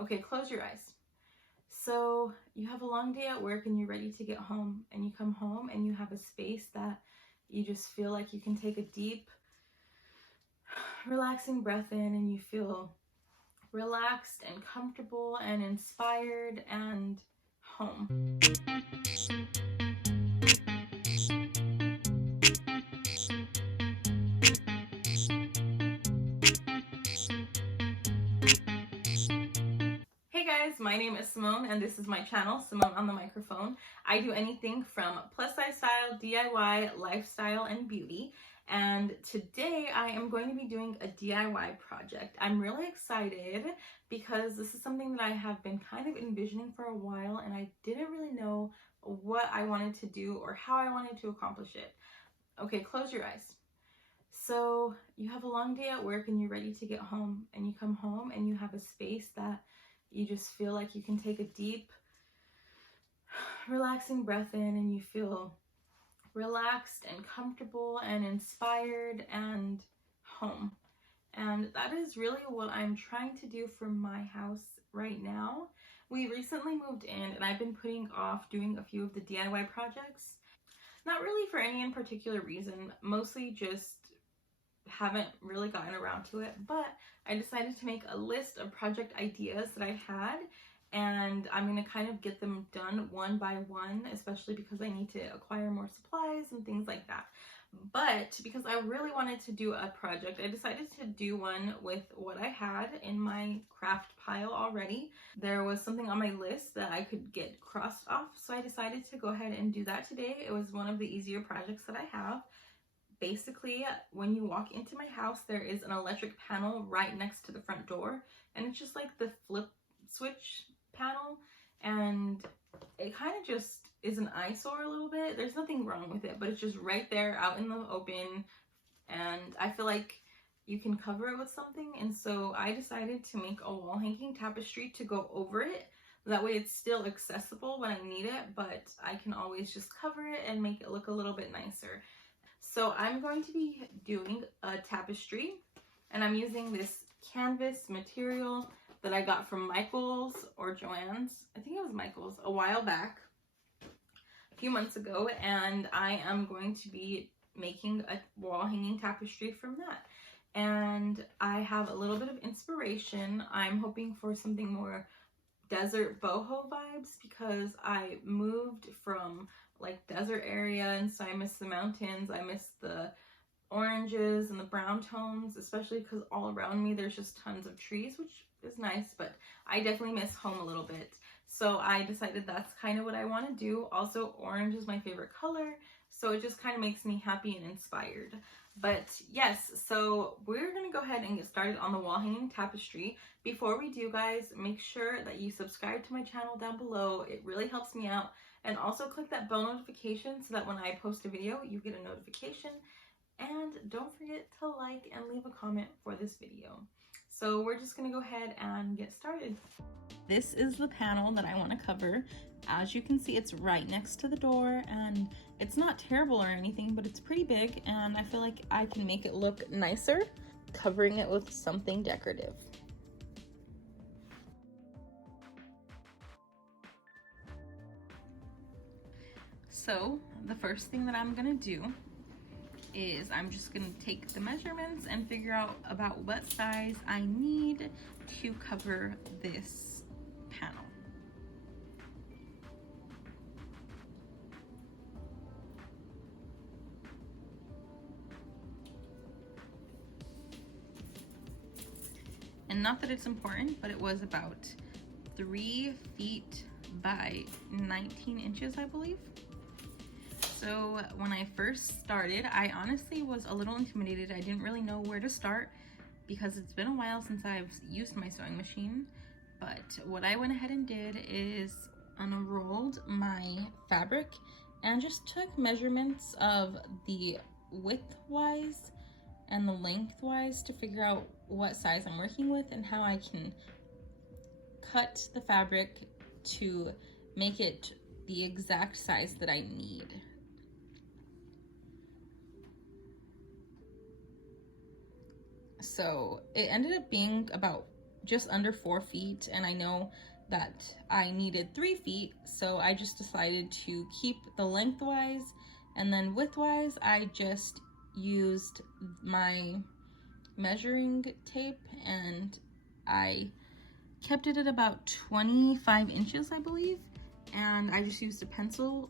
Okay, close your eyes. So you have a long day at work and you're ready to get home, and you come home and you have a space that you just feel like you can take a deep, relaxing breath in, and you feel relaxed and comfortable and inspired and home. Hey guys, my name is Simone and this is my channel, Simone on the Microphone. I do anything from plus size style, DIY, lifestyle, and beauty. And today I am going to be doing a DIY project. I'm really excited because this is something that I have been kind of envisioning for a while, and I didn't really know what I wanted to do or how I wanted to accomplish it. Okay, close your eyes. So you have a long day at work and you're ready to get home, and you come home and you have a space that you just feel like you can take a deep, relaxing breath in, and you feel relaxed and comfortable and inspired and home. And that is really what I'm trying to do for my house right now. We recently moved in and I've been putting off doing a few of the DIY projects. Not really for any in particular reason, mostly just haven't really gotten around to it, but I decided to make a list of project ideas that I had, and I'm going to kind of get them done one by one, especially because I need to acquire more supplies and things like that. But because I really wanted to do a project, I decided to do one with what I had in my craft pile already. There was something on my list that I could get crossed off, so I decided to go ahead and do that today. It was one of the easier projects that I have. Basically, when you walk into my house, there is an electric panel right next to the front door, and it's just like the flip switch panel, and it kind of just is an eyesore a little bit. There's nothing wrong with it, but it's just right there out in the open, and I feel like you can cover it with something, and so I decided to make a wall hanging tapestry to go over it. That way it's still accessible when I need it, but I can always just cover it and make it look a little bit nicer. So I'm going to be doing a tapestry, and I'm using this canvas material that I got from Michael's or Joann's. I think it was Michael's a while back, a few months ago, and I am going to be making a wall hanging tapestry from that. And I have a little bit of inspiration. I'm hoping for something more desert boho vibes because I moved from like desert area, and so I miss the mountains, I miss the oranges and the brown tones, especially because all around me there's just tons of trees, which is nice, but I definitely miss home a little bit. So I decided that's kind of what I want to do. Also, orange is my favorite color, so it just kind of makes me happy and inspired. But yes, so we're gonna go ahead and get started on the wall hanging tapestry. Before we do, guys, make sure that you subscribe to my channel down below. It really helps me out. And also click that bell notification so that when I post a video, you get a notification. And don't forget to like and leave a comment for this video. So we're just gonna go ahead and get started. This is the panel that I want to cover. As you can see, it's right next to the door, and it's not terrible or anything, but it's pretty big, and I feel like I can make it look nicer covering it with something decorative. So the first thing that I'm gonna do is I'm just gonna take the measurements and figure out about what size I need to cover this panel. And not that it's important, but it was about 3 feet by 19 inches, I believe. So when I first started, I honestly was a little intimidated. I didn't really know where to start because it's been a while since I've used my sewing machine. But what I went ahead and did is unrolled my fabric and just took measurements of the width-wise and the length-wise to figure out what size I'm working with and how I can cut the fabric to make it the exact size that I need. So it ended up being about just under 4 feet, and I know that I needed 3 feet, so I just decided to keep the lengthwise, and then widthwise I just used my measuring tape and I kept it at about 25 inches, I believe, and I just used a pencil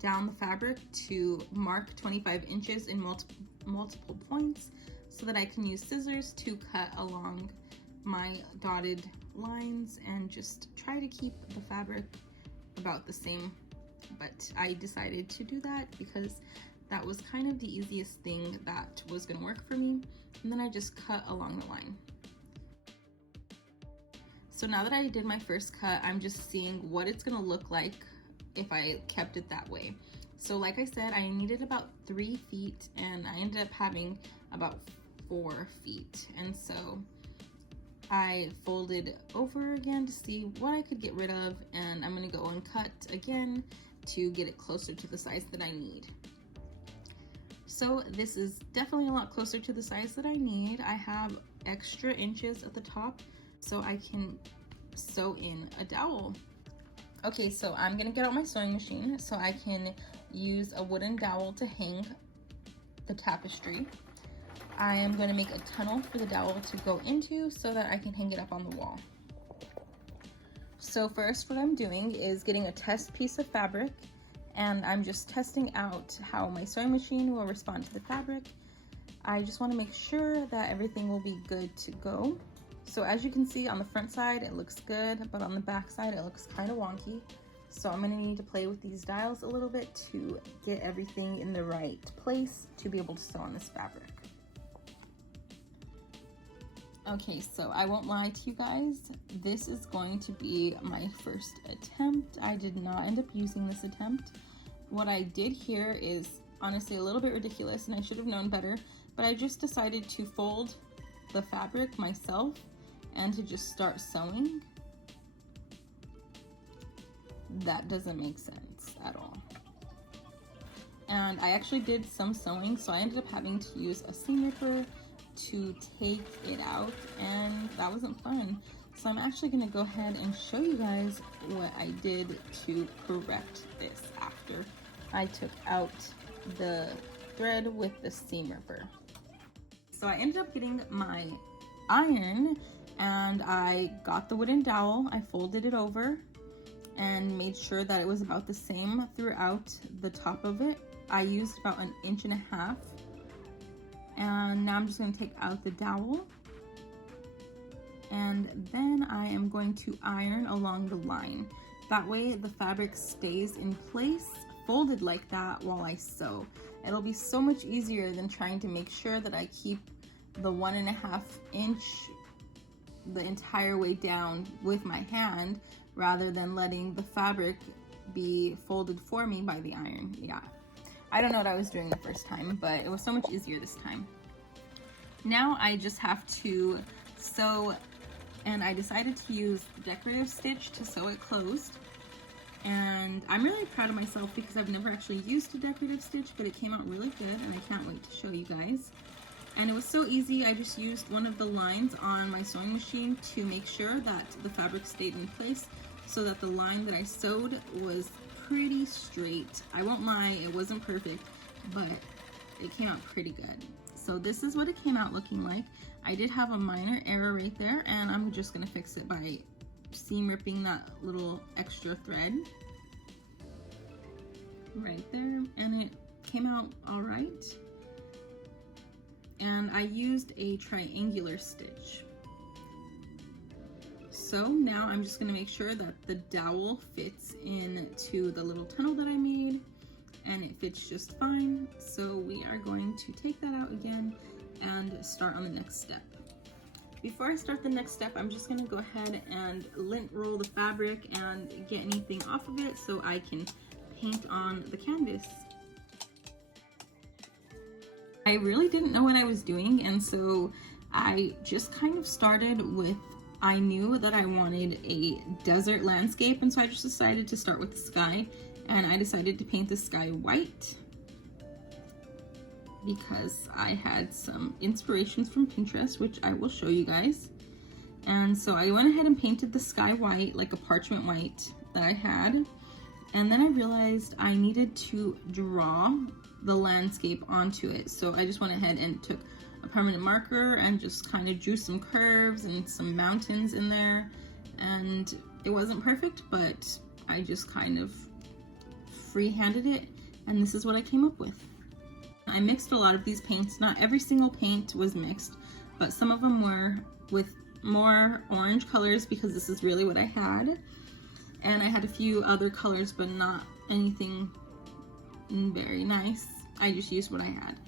down the fabric to mark 25 inches in multiple points so that I can use scissors to cut along my dotted lines and just try to keep the fabric about the same. But I decided to do that because that was kind of the easiest thing that was going to work for me, and then I just cut along the line. So now that I did my first cut, I'm just seeing what it's going to look like if I kept it that way. So like I said, I needed about 3 feet and I ended up having about 4 feet, and so I folded over again to see what I could get rid of, and I'm going to go and cut again to get it closer to the size that I need. So this is definitely a lot closer to the size that I need. I have extra inches at the top so I can sew in a dowel. Okay, so I'm gonna get out my sewing machine so I can use a wooden dowel to hang the tapestry. I am going to make a tunnel for the dowel to go into so that I can hang it up on the wall. So first what I'm doing is getting a test piece of fabric, and I'm just testing out how my sewing machine will respond to the fabric. I just want to make sure that everything will be good to go. So as you can see, on the front side it looks good, but on the back side it looks kind of wonky. So I'm going to need to play with these dials a little bit to get everything in the right place to be able to sew on this fabric. Okay, so I won't lie to you guys, this is going to be my first attempt. I did not end up using this attempt. What I did here is honestly a little bit ridiculous and I should have known better, but I just decided to fold the fabric myself and to just start sewing. That doesn't make sense at all. And I actually did some sewing, so I ended up having to use a seam ripper to take it out, and that wasn't fun. So I'm actually going to go ahead and show you guys what I did to correct this after I took out the thread with the seam ripper. So I ended up getting my iron and I got the wooden dowel, I folded it over and made sure that it was about the same throughout the top of it. I used about 1.5 inches, and now I'm just going to take out the dowel, and then I am going to iron along the line. That way the fabric stays in place, folded like that while I sew. It'll be so much easier than trying to make sure that I keep the 1.5 inch the entire way down with my hand, rather than letting the fabric be folded for me by the iron. Yeah, I don't know what I was doing the first time, but it was so much easier this time. Now I just have to sew, and I decided to use decorative stitch to sew it closed. And I'm really proud of myself because I've never actually used a decorative stitch, but it came out really good and I can't wait to show you guys. And it was so easy, I just used one of the lines on my sewing machine to make sure that the fabric stayed in place so that the line that I sewed was pretty straight. I won't lie, it wasn't perfect, but it came out pretty good. So this is what it came out looking like. I did have a minor error right there, and I'm just gonna fix it by seam ripping that little extra thread right there, and it came out all right. And I used a triangular stitch. So now I'm just going to make sure that the dowel fits into the little tunnel that I made, and it fits just fine. So we are going to take that out again and start on the next step. Before I start the next step, I'm just going to go ahead and lint roll the fabric and get anything off of it so I can paint on the canvas. I really didn't know what I was doing, and so I just kind of started with, I knew that I wanted a desert landscape, and so I just decided to start with the sky, and I decided to paint the sky white because I had some inspirations from Pinterest, which I will show you guys. And so I went ahead and painted the sky white, like a parchment white that I had. And then I realized I needed to draw the landscape onto it. So I just went ahead and took a permanent marker and just kind of drew some curves and some mountains in there. And it wasn't perfect, but I just kind of free-handed it, and this is what I came up with. I mixed a lot of these paints. Not every single paint was mixed, but some of them were with more orange colors because this is really what I had. And I had a few other colors, but not anything very nice. I just used what I had.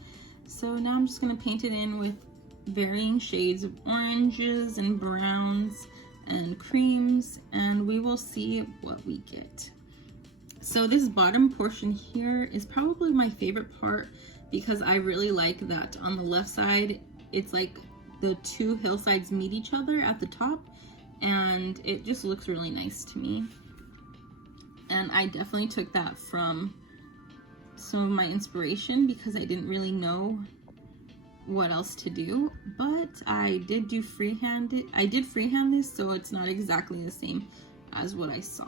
So now I'm just gonna paint it in with varying shades of oranges and browns and creams, and we will see what we get. So this bottom portion here is probably my favorite part because I really like that on the left side, it's like the two hillsides meet each other at the top, and it just looks really nice to me. And I definitely took that from some of my inspiration because I didn't really know what else to do, but I did freehand this, so it's not exactly the same as what I saw.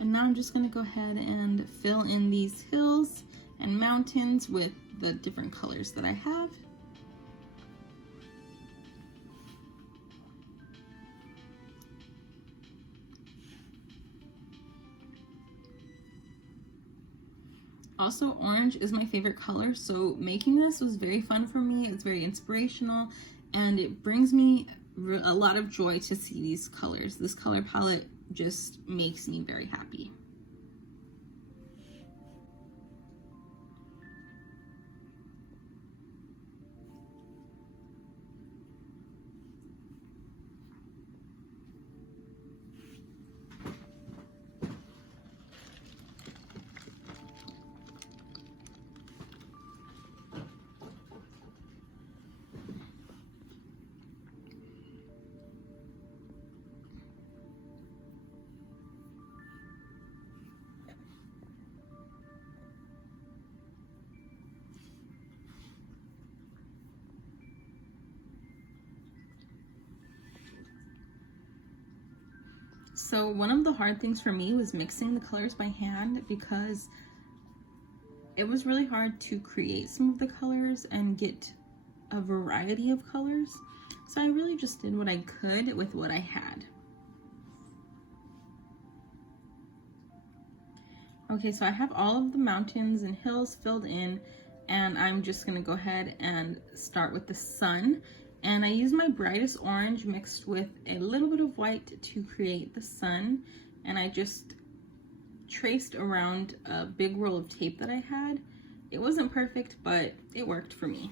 And now I'm just going to go ahead and fill in these hills and mountains with the different colors that I have. Also, orange is my favorite color, so making this was very fun for me. It's very inspirational, and it brings me a lot of joy to see these colors. This color palette just makes me very happy. So one of the hard things for me was mixing the colors by hand because it was really hard to create some of the colors and get a variety of colors. So I really just did what I could with what I had. Okay, so I have all of the mountains and hills filled in, and I'm just gonna go ahead and start with the sun. And I use my brightest orange mixed with a little bit of white to create the sun. And I just traced around a big roll of tape that I had. It wasn't perfect, but it worked for me.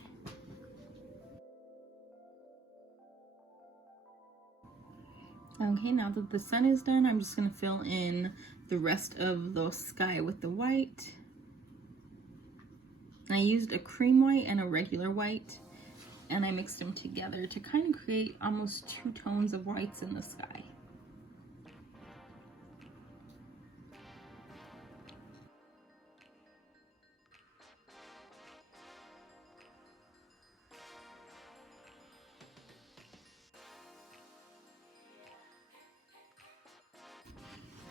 Okay, now that the sun is done, I'm just gonna fill in the rest of the sky with the white. I used a cream white and a regular white, and I mixed them together to kind of create almost two tones of whites in the sky.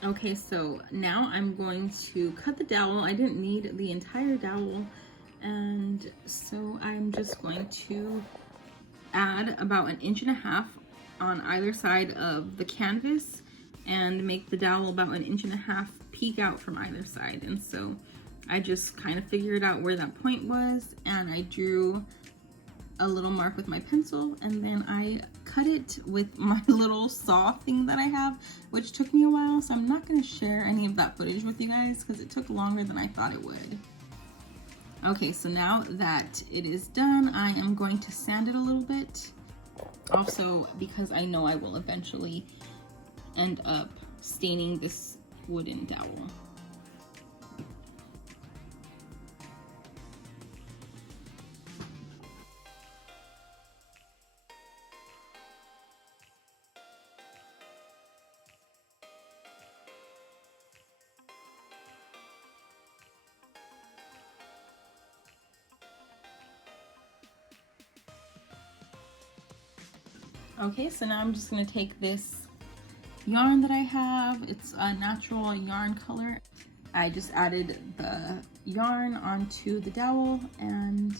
Okay, so now I'm going to cut the dowel. I didn't need the entire dowel, and so I'm just going to add about 1.5 inches on either side of the canvas and make the dowel about 1.5 inches peek out from either side. And so I just kind of figured out where that point was, and I drew a little mark with my pencil, and then I cut it with my little saw thing that I have, which took me a while, so I'm not going to share any of that footage with you guys because it took longer than I thought it would. Okay, so now that it is done, I am going to sand it a little bit. Also, because I know I will eventually end up staining this wooden dowel. Okay, so now I'm just gonna take this yarn that I have. It's a natural yarn color. I just added the yarn onto the dowel and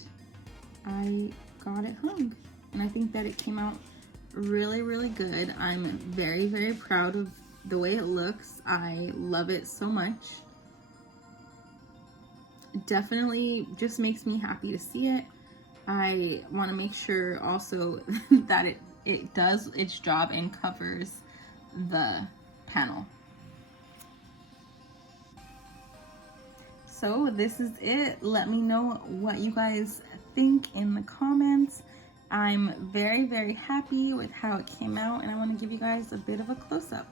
I got it hung. And I think that it came out really, really good. I'm very, very proud of the way it looks. I love it so much. It definitely just makes me happy to see it. I want to make sure also that it does its job and covers the panel. So this is it. Let me know what you guys think in the comments. I'm very, very happy with how it came out, and I want to give you guys a bit of a close-up.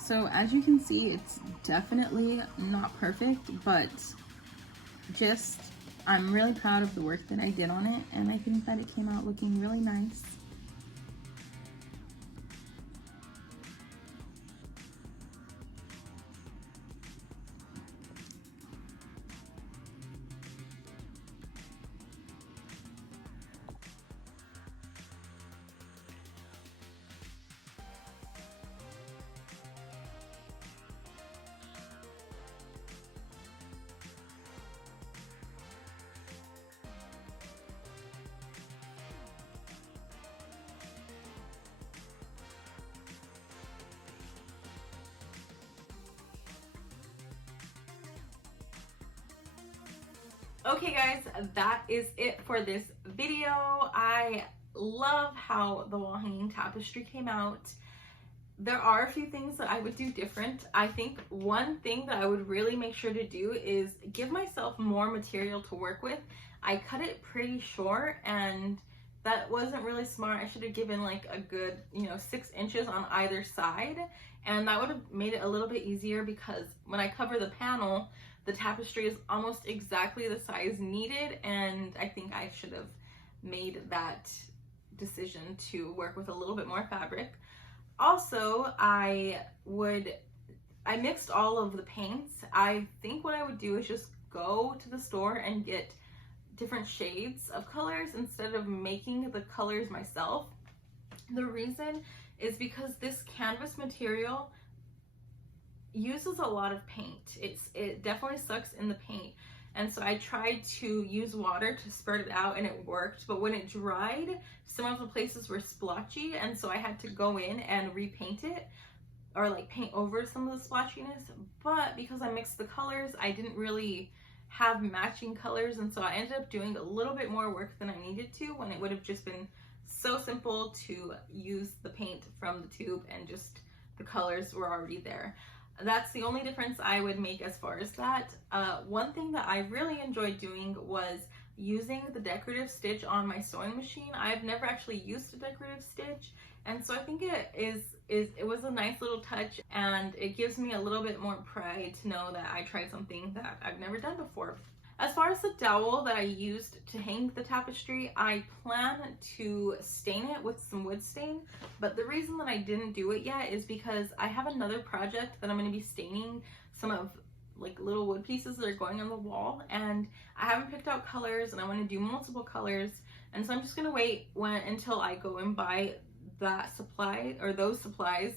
So as you can see, it's definitely not perfect, but I'm really proud of the work that I did on it, and I think that it came out looking really nice. Okay guys, that is it for this video. I love how the wall hanging tapestry came out. There are a few things that I would do different. I think one thing that I would really make sure to do is give myself more material to work with. I cut it pretty short and that wasn't really smart. I should have given like a good, 6 inches on either side, and that would have made it a little bit easier because when I cover the panel, the tapestry is almost exactly the size needed, and I think I should have made that decision to work with a little bit more fabric. Also, I mixed all of the paints. I think what I would do is just go to the store and get different shades of colors instead of making the colors myself. The reason is because this canvas material uses a lot of paint. It definitely sucks in the paint, and so I tried to use water to spread it out and it worked, but when it dried, some of the places were splotchy, and so I had to go in and repaint it or like paint over some of the splotchiness. But because I mixed the colors, I didn't really have matching colors, and so I ended up doing a little bit more work than I needed to, when it would have just been so simple to use the paint from the tube and just the colors were already there. That's the only difference I would make as far as that. One thing that I really enjoyed doing was using the decorative stitch on my sewing machine. I've never actually used a decorative stitch, and so I think it was a nice little touch, and it gives me a little bit more pride to know that I tried something that I've never done before. As far as the dowel that I used to hang the tapestry, I plan to stain it with some wood stain, but the reason that I didn't do it yet is because I have another project that I'm going to be staining some of like little wood pieces that are going on the wall, and I haven't picked out colors and I want to do multiple colors, and so I'm just going to wait until I go and buy that supply or those supplies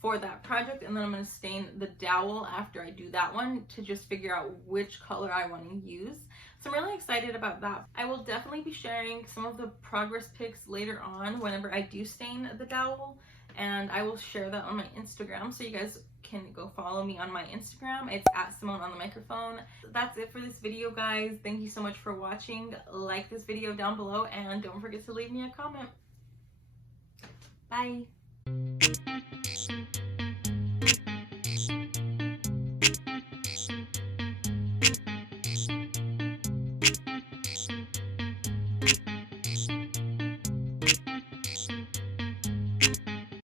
for that project, and then I'm going to stain the dowel after I do that one to just figure out which color I want to use. So I'm really excited about that. I will definitely be sharing some of the progress pics later on whenever I do stain the dowel, and I will share that on my Instagram, so you guys can go follow me on my Instagram. It's at Simone on the Microphone. That's it for this video, guys. Thank you so much for watching. Like this video down below, and don't forget to leave me a comment. Bye.